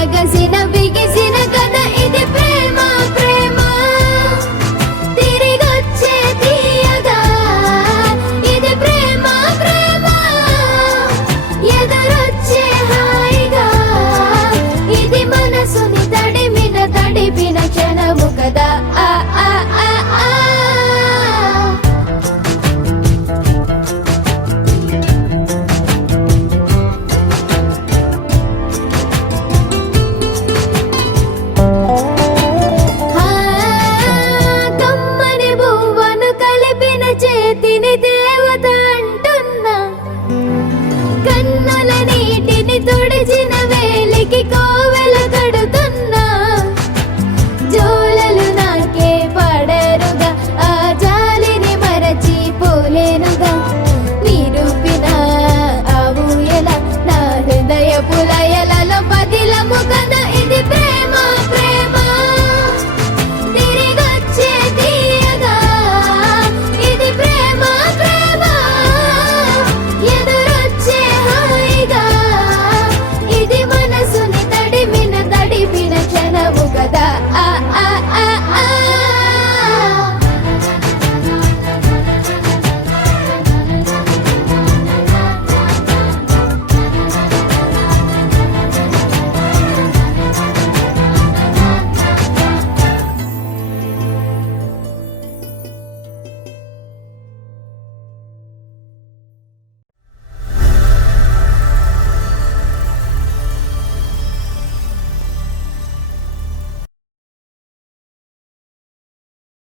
ఎగసిన బిగిసిన కథ ఇది ప్రేమ ప్రేమ తిరిగొచ్చే తీయగా ఇది ప్రేమ ప్రేమ ఎదురొచ్చే హాయిగా ఇది మనసుని తడిపిన క్షణము కదా ఆ ఆ ఆ ఆ కమ్మని బువ్వను కలిపిన చేతిని దేవత అంటున్నా కన్నుల నీటిని తుడిచిన వేలికి కోవెల కడుతున్నా జోలలు నాకే పడరుగా ఆ జాలిని మరచి పోలేనుగా నిరూపిన ఆ ఊయల నా హృదయ పులయలలో పదిలము కదా